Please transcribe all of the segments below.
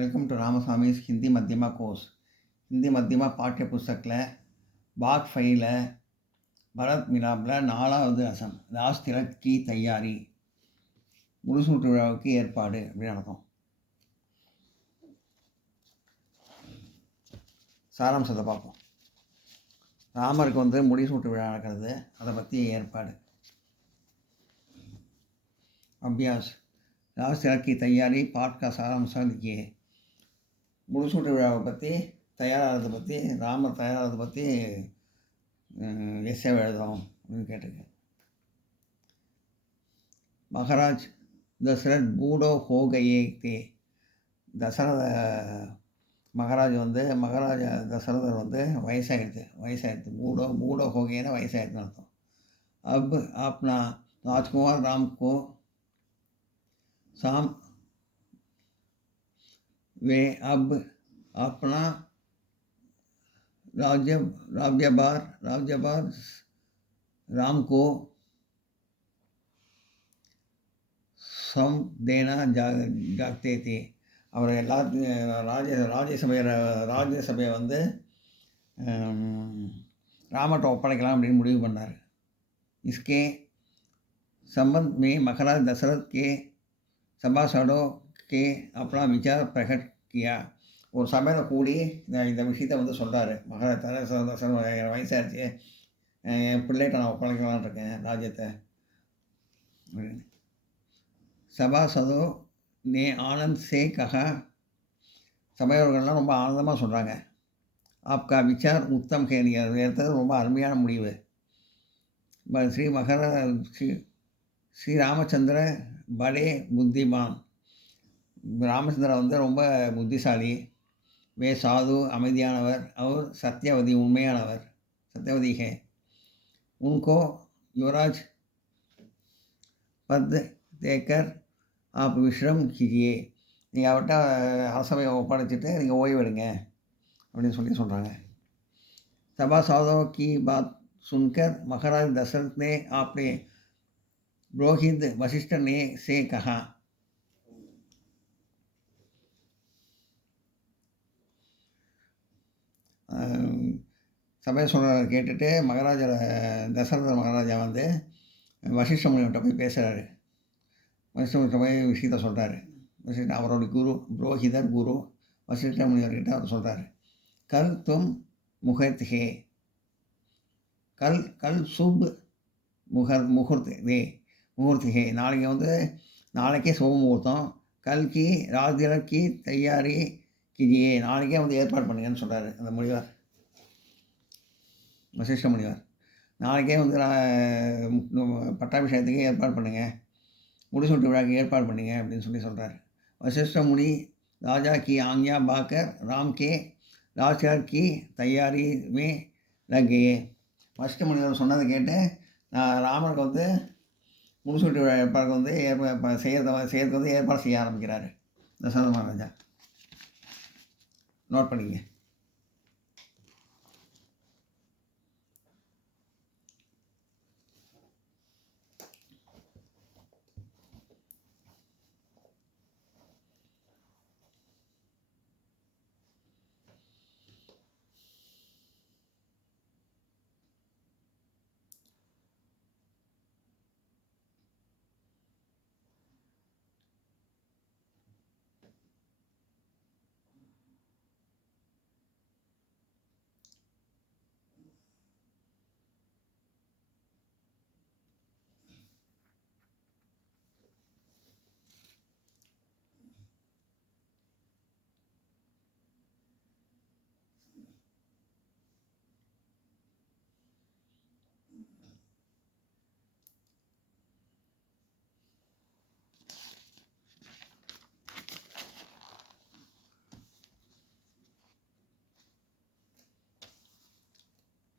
Welcome to रामस्वामी's Hindi मध्यमा course. Hindi मध्यमा पाठ्य पुस्तकத்தில் பாக் 5ல் பரத் மிலாப்பில் 4வது ரசம் ராஸ் திலக் கி தயாரி முடிசூட்டு விழாவுக்கு ஏற்பாடு அப்படின்னு அர்த்தம். சாராம்சத்தை பார்ப்போம். ராமருக்கு முடிசூட்டு விழா நடக்கிறது, அதை பற்றி ஏற்பாடு. अभ्यास रास तिलक की तैयारी पाठ का सारांश लिखिए. முடிசூட்டு விழாவை பற்றி தயாராகிறத பற்றி ராமர் தயாராகிறத பற்றி எஸ்ஸே எழுதுகிறோம் அப்படின்னு கேட்டிருக்கேன். மகாராஜ் தசரத் பூடோ ஹோ கயே தே. தசரத மகாராஜ் மகாராஜா தசரதர் வயசாகிடுது. பூடோ ஹோகேன்னு வயசாகிடுதுன்னு அர்த்தம். அப் अपना राजकुमार राम को शाम वे अब अपना राज्यभार राम को सम देना जागते थे. அவர் ராஜ்யசபையை ராமர்கிட்ட ஒப்படைக்கலாம் அப்படின்னு முடிவு பண்ணார். इसके संबंध में महाराज दशरथ के सभासदों के अपना विचार प्रकट किया. ஒரு சபையில் கூடி இந்த விஷயத்தை சொல்கிறாரு. மகாராஜ் தசரத் வயசாகிடுச்சு, என் பிள்ளைகிட்ட நான் ஒப்படைக்கலான்னு இருக்கேன் ராஜ்யத்தை அப்படின்னு. சபாசதோ நே ஆனந்த் சே கஹா. சபையோர்கள்லாம் ரொம்ப ஆனந்தமாக சொல்கிறாங்க. ஆப்கா விசார் உத்தம் கேட்கிறது ரொம்ப அருமையான முடிவு. ஸ்ரீ ராமச்சந்திர படே புத்திமான். ராமச்சந்திர ரொம்ப புத்திசாலி. வே சாது அமைதியானவர். அவர் சத்யவதி உண்மையானவர். சத்யவதி ஹே. உன்கோ யுவராஜ் பத் தேக்கர் ஆப் விஷ்ரம் கிஜியே. நீங்கள் அவர்கிட்ட அரசவையை ஒப்படைச்சிட்டு நீங்கள் ஓய்வெடுங்க அப்படின்னு சொல்கிறாங்க. சபாசாதோ கி பாத் सुनकर महाराज दशरथ ने अपने पुरोहित वशिष्ठ ने से कहा. சபை சொல்கிறத கேட்டுட்டு தசரத மகாராஜா வசிஷ்ட முனிவர்கிட்ட போய் பேசுகிறாரு. வசிஷ்ட முனிவர்கிட்ட போய் விஷயத்தை சொல்கிறாரு. அவரோட புரோஹிதர் குரு வசிஷ்ட முனிவர்கிட்ட அவர் சொல்கிறாரு. கல் தும் முகத் ஹே. कल शुभ मुहूर्त है. நாளைக்கே சுப முகூர்த்தம். கல் கி ராஸ் திலக் கி தயாரி கிஜியே. நாளைக்கே ஏற்பாடு பண்ணுங்கன்னு சொல்கிறாரு அந்த முனிவர், வசிஷ்ட முனிவர். நாளைக்கே பட்டாபிஷேகத்துக்கு ஏற்பாடு பண்ணுங்கள், முடிசூட்டு விழாக்கு ஏற்பாடு பண்ணுங்க அப்படின்னு சொல்கிறார். वशिष्ठ मुनि राजा की आज्ञा पाकर राम के राज तिलक की तैयारी में लग गए. வசிஷ்ட முனிவர் சொன்னதை கேட்டு ராமருக்கு முடிசூட்டு ஏற்பாடு செய்யறதுக்கு ஏற்பாடு செய்ய ஆரம்பிக்கிறாரு தசரத மகாராஜா. நோட் பண்ணிங்க.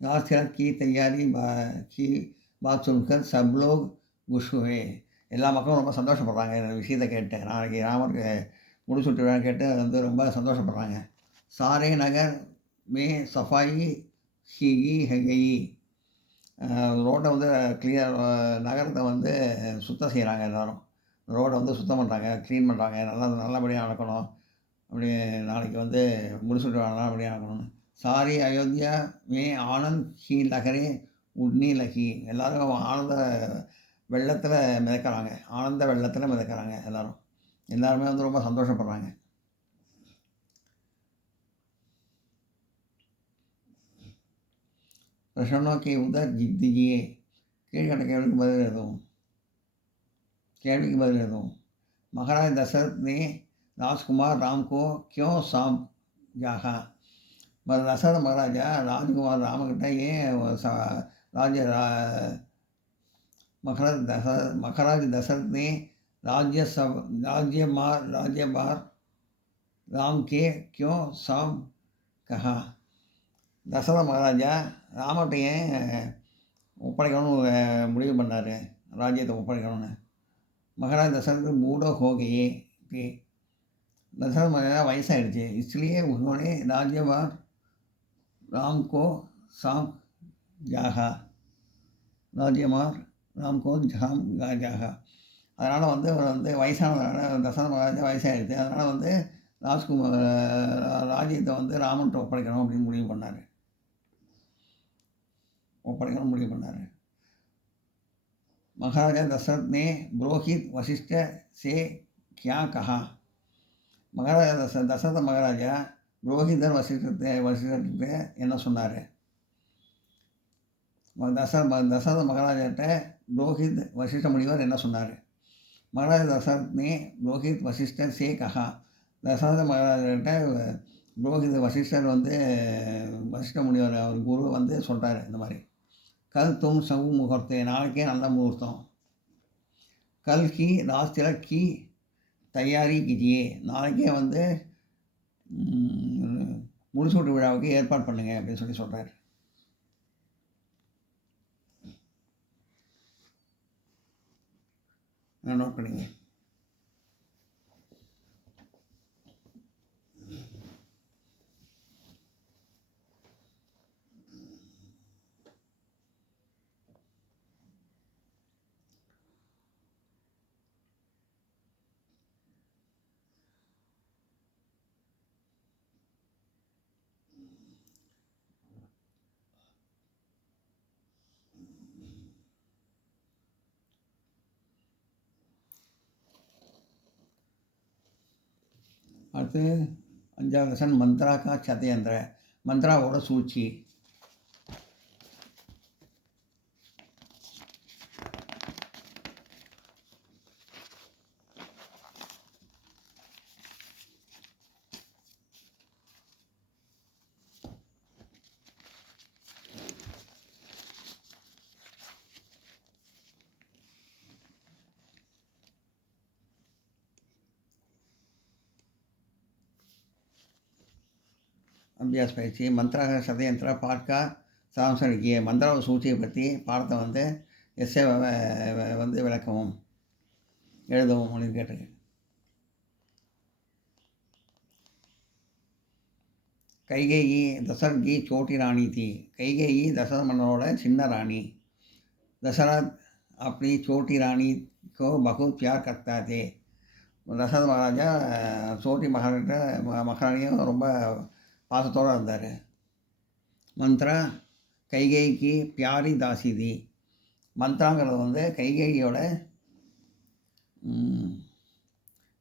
रास तिलक की तैयारी की बात सुनकर सब लोग खुश हुए. எல்லா மக்களும் ரொம்ப சந்தோஷப்படுறாங்க இந்த விஷயத்தை கேட்டு. நாளைக்கு ராமருக்கு முடிசூட்டு விழா கேட்டு ரொம்ப சந்தோஷப்படுறாங்க. சாரே நகர் மே சஃபாயி ஹிகி ஹெகி. ரோட்டை கிளியர், நகரத்தை சுத்தம் செய்கிறாங்க. எல்லோரும் ரோடை சுத்தம் பண்ணுறாங்க, க்ளீன் பண்ணுறாங்க. நல்லபடியாக நடக்கணும். அப்படி நாளைக்கு வந்து முடிச்சுட்டு வரலாம் அப்படி ஆகணும்னு. சாரி அயோத்தியா மே ஆனந்த் ஹி லஹரே உட்னி லஹி. எல்லோரும் ஆனந்த வெள்ளத்தில் மிதக்கிறாங்க, ஆனந்த வெள்ளத்தில் மிதக்கிறாங்க எல்லோரும். எல்லாருமே வந்து ரொம்ப சந்தோஷப்படுறாங்க. प्रश्नों के उत्तर दीजिए. கீழ்கண்ட கேள்விக்கு பதில் எழுதவும். महाराज दशरथ ने राजकुमार राम को क्यों सौंप जाहा? दशरथ महाराजा राजकुमार राम किட்ட ஏன் महाराज दशरथ ने राज्यभार राम के क्यों सौंप कहा? தசரத மகாராஜா ராமர்கிட்ட ஏன் ஒப்படைக்கணும்னு முடிவு பண்ணார், ராஜ்யத்தை ஒப்படைக்கணும்னு. மகாராஜ் தசரथ बूढ़ा हो गए थे. दशरथ महाराजा वयसाயிடுச்சு. इसलिए उन्होंने राज्यभार राम को सौंप जाहा. राज्यभार राम को सौंप जाहा. அதனால் வந்து அவர் வந்து வயசானதுனால, தசரத மகாராஜா வயசாகிடுச்சு, அதனால் வந்து ராஜ்யத்தை வந்து ராமன்கிட்ட ஒப்படைக்கணும் அப்படின்னு முடிவு பண்ணார். महाराजा दशरथ ने पुरोहित वशिष्ठ से क्या कहा? महाराजा दशरथ महाराजा புரோஹிதர் வசிஷ்டர்கிட்ட என்ன சொன்னார்? दशरथ மகாராஜாட்ட புரோஹித் வசிஷ்ட முனிவர் என்ன சொன்னார்? महाराजा दशरथ ने पुरोहित वशिष्ठ से कहा. दशरथ மகாராஜாட்ட புரோஹித வசிஷ்டர் வந்து வசிஷ்ட முனிவர் அவர் குரு வந்து சொல்கிறார் இந்த மாதிரி. कल तुम सब मुहूर्त, நாளைக்கே நல்ல முகூர்த்தம். कल की राज तिलक की तैयारी कीजिए, நாளைக்கே வந்து முடிசூட்டு விழாவுக்கு ஏற்பாடு பண்ணுங்க அப்படின்னு சொல்லி சொல்கிறார். நோட் பண்ணிங்க. அடுத்து 5வது லெசன் मंत्रा का षड्यंत्र, मंत्राவோட சூழ்ச்சி. அபியாஸ் பயிற்சி. மந்த்ராக ஷட்யந்திர பாட் கா சாராம்சம் लिखिए. மந்திராவோட சூழ்ச்சியை பற்றி பாடத்தை வந்து எஸ்ஸே வந்து விளக்கவும் எழுதவும் அப்படின்னு கேட்டிருக்கு. கைகேயி दशरथ की छोटी रानी थी. கைகேயி दशरथ மன்னரோட சின்ன ராணி. दशरथ अपनी छोटी रानी को बहुत प्यार करता थे. दशरथ மகாராஜா சோட்டி மகாராணியும் ரொம்ப பாசத்தோடு இருந்தார். மந்த்ரா கைகேயிக்கு பியாரி தாசி தி. மந்த்ராங்கிறது வந்து கைகேயியோட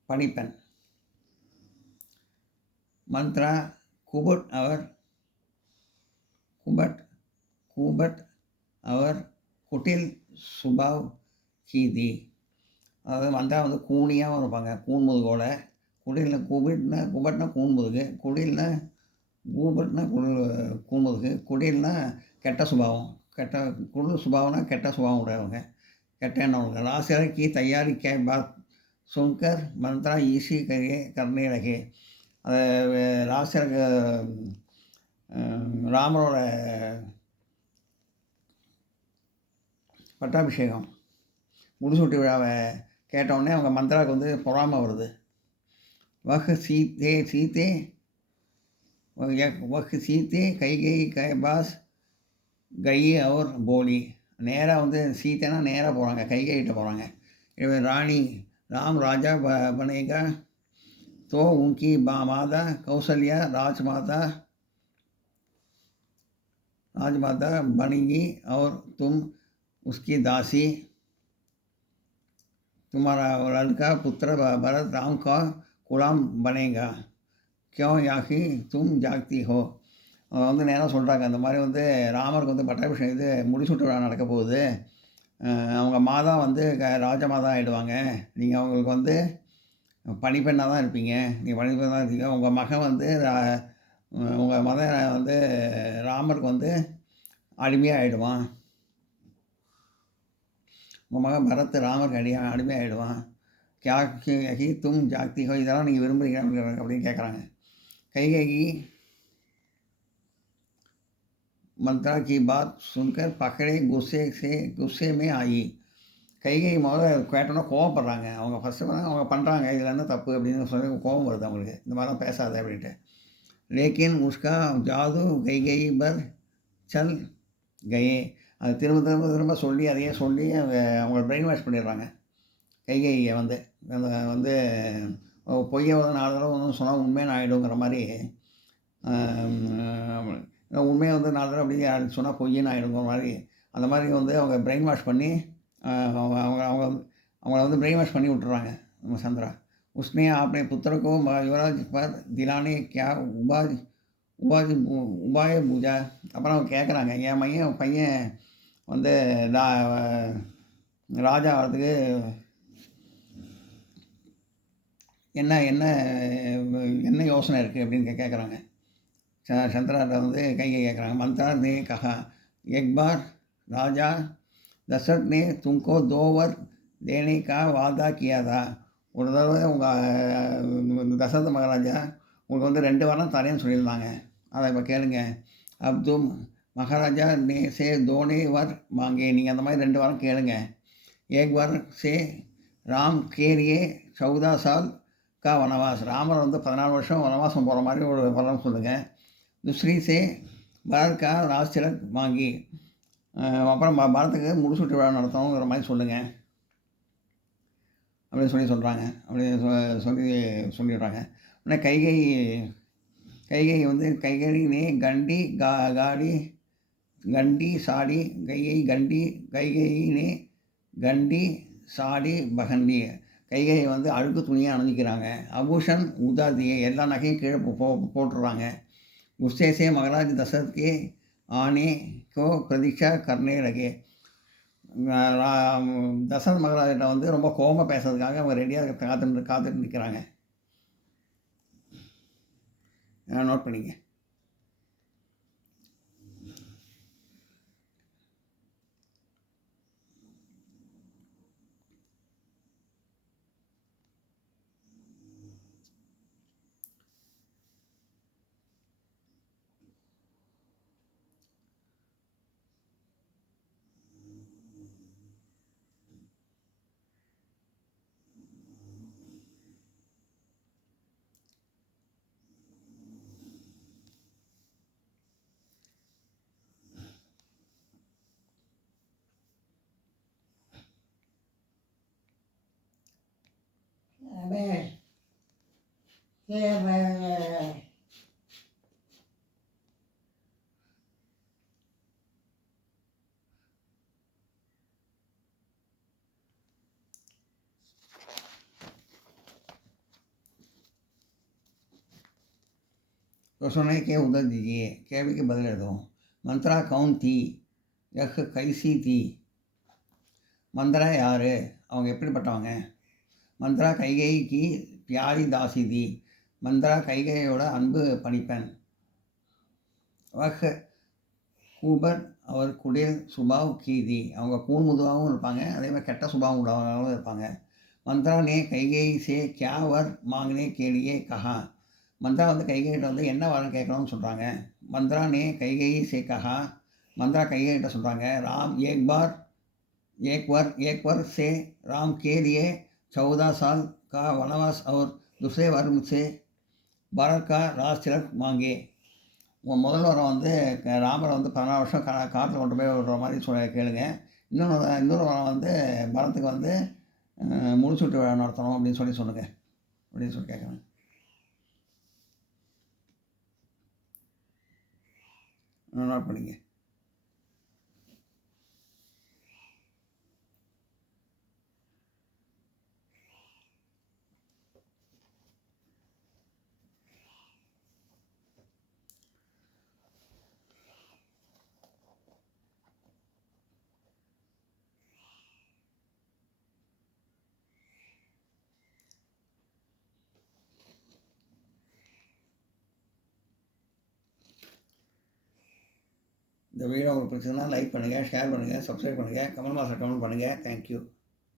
பணிப்பெண். மந்த்ரா कुबट और कुटिल स्वभाव की थी. அதாவது மந்த்ரா வந்து கூனியாகவும் இருப்பாங்க, கூன் முதுகோட. குபட்னா கூன் முதுகு, குடில்னா கூபட்னா கூன் முதுகு, குடில்னா கெட்ட சுபாவம். குடு சுபாவம்னா கெட்ட சுபாவம் உடையவங்க, கெட்ட எண்ணம் உள்ள. ராசியார் की तैयारी के बाद सुनकर मंत्रा ईसी करने लगे. அதை ராசியருக்கு ராமரோட பட்டாபிஷேகம் முடிசூட்டு விழாவை கேட்டவுடனே அவங்க மந்திராவுக்கு வந்து பொறாமை வருது. வஹ் சீத்தே கைகேயி கைபாஸ் கயி அவர் போலி. நேராக வந்து சீத்தைனா நேராக போகிறாங்க, கைகேயிட்ட போகிறாங்க. ராணி ராம் ராஜா பனேகா तो उनकी माता कौशल्या राजमाता बनेगी और तुम उसकी दासी। तुम्हारा लड़का पुत्र भरत राम का गुलाम बनेगा। क्यों याखी तुम जागती हो? வந்து நேராக சொல்கிறாங்க, அந்த மாதிரி வந்து ராமருக்கு வந்து பட்டாபிஷேகம் இது முடிசூட்டு விழா நடக்க போகுது. அவங்க மாதா வந்து ராஜமாதா ஆகிடுவாங்க. நீங்கள் அவங்களுக்கு வந்து பணிப்பெண்ணாக தான் இருப்பீங்க. நீங்கள் பணிப்பெண்ணாக தான் இருக்கீங்க. உங்கள் மகன் வந்து உங்கள் மகன் வந்து ராமருக்கு வந்து அடிமையாக ஆகிடுவான். உங்கள் மகன் பரத் ராமருக்கு அடிமையாகிடுவான். கியா கி தும் ஜாக்தி ஹோ, இதெல்லாம் நீங்கள் விரும்புகிறீங்க அப்படின்னு கேட்குறாங்க. கைகேயி मंत्रा की बात सुनकर पकड़े गुस्से में आई। கைகை முதல்ல கேட்டோன்னா கோவப்படுறாங்க. அவங்க ஃபஸ்ட்டு அவங்க பண்ணுறாங்க, இதில் என்ன தப்பு அப்படின்னு சொல்லி கோவம் வருது அவங்களுக்கு. இந்த மாதிரிலாம் பேசாத அப்படின்ட்டு. லேக்கின் உஸ்கா ஜாது கைகை பர் சல் கயே. அது திரும்ப திரும்ப திரும்ப சொல்லி அதையே சொல்லி அவங்கள பிரெயின் வாஷ் பண்ணிடுறாங்க. கைகையை வந்து வந்து பொய்யை வந்து 4 தடவை வந்து சொன்னால் உண்மையான ஆகிடுங்கிற மாதிரி, உண்மையை வந்து 4 தடவை அப்படி சொன்னால் பொய்யன்னு ஆகிடுங்கிற மாதிரி, அந்த மாதிரி வந்து அவங்க பிரெயின் வாஷ் பண்ணி அவங்கள வந்து பிரெயின் வாஷ் பண்ணி விட்டுறாங்க நம்ம சந்திரா. உஸ்னே आपने पुत्र को युवराज पर दिलाने क्या உபாய பூஜா. அப்புறம் அவங்க கேட்குறாங்க, என் பையன் வந்து ராஜா ஆகிறதுக்கு என்ன என்ன என்ன யோசனை இருக்குது அப்படின்னு கேட்குறாங்க. சந்திராட்ட வந்து கைகை கேட்குறாங்க. मंत्रा ने कहा, एक बार राजा दशरथ ने तुमको 2 वर देने का वादा किया था. ஒரு தடவை உங்கள் தசரத மகாராஜா உங்களுக்கு வந்து 2 வாரம் தரேன்னு சொல்லியிருந்தாங்க. அதை இப்போ கேளுங்க. அப் தும் மகாராஜா நே சே தோனே வர் மாங்கே. நீங்கள் அந்த மாதிரி 2 வாரம் கேளுங்க. ஏக் வர் சே ராம் கேரியே 14 साल का वनवास. ராமர் வந்து 14 வருஷம் வனவாசம் போகிற மாதிரி ஒரு வரலாம் சொல்லுங்கள். துஸ்ரீ சே பாரத் கா ராஜ் திலக் மாங்கி. அப்புறம் பாரத்துக்கு முடிசூட்டு விழா நடத்தணுங்கிற மாதிரி சொல்லுங்கள் அப்படின்னு சொல்கிறாங்க. அப்படி சொல்லிடுறாங்க. உடனே கைகை வந்து கைகை நே கண்டி சாடி கைகை நே கண்டி சாடி பகண்டி. கைகையை வந்து அழுக்கு துணியாக அணிஞ்சிக்கிறாங்க. அபூஷன் உதாதியை எல்லா நகையும் கீழே போட்டுடுறாங்க. गुस्से से महाराज दशरथ के आने को प्रतीक्षा करने लगे. தசரத் மகாராஜிட்ட வந்து ரொம்ப கோபமாக பேசுறதுக்காக அவங்க ரெடியாக காத்துட்டு நிற்கிறாங்க. நோட் பண்ணிங்க. प्रश्न के उत्तर दीजिए. கேள்வி के பதில் எழுதுவோம். मंत्रा कौन थी? यह कैसी थी? मंत्रा யார்? அவங்க எப்படிப்பட்டவங்க? मंत्रा கைகேயிக்கு प्यारी दासी थी. मंत्रा கைகேயோட அன்பு பணிப்பெண். वह கூபர் அவர் குடில் சுபாவ் की थी. அவங்க கூன்முதுவாகவும் இருப்பாங்க, அதே மாதிரி கெட்ட சுபாவம் உள்ளவங்களும் இருப்பாங்க. मंत्रा ने கைகேயி से क्या वर मांगने के लिए कहा. मंत्रा வந்து கைகேயிட்ட வந்து என்ன வரம் கேட்கணும்னு சொல்கிறாங்க. मंत्रा ने கைகேயி से कहा. मंत्रा கைகேயிட்ட சொல்கிறாங்க, राम एक वर से राम के लिए 14 साल का वनवास और दूसरे वर से भारत का राज तिलक मांगे. முதல் வரம் வந்து ராமரை வந்து 14 வருஷம் காட்டில் கொண்டு போய் விடுற மாதிரி கேளுங்க. இன்னொரு வரம் வந்து பரத்துக்கு வந்து முடிசூட்டு விழா நடத்தணும் அப்படின்னு சொல்லுங்கள் அப்படின்னு கேட்குறேன். நோட் பண்ணிங்க. இந்த வீடியோ உங்களுக்கு பிடிச்சதுன்னா லைக் பண்ணுங்கள், ஷேர் பண்ணுங்கள், சப்ஸ்கிரைப் பண்ணுங்கள், கமெண்ட் பாக்ஸில் கமெண்ட் பண்ணுங்கள். தேங்க்யூ.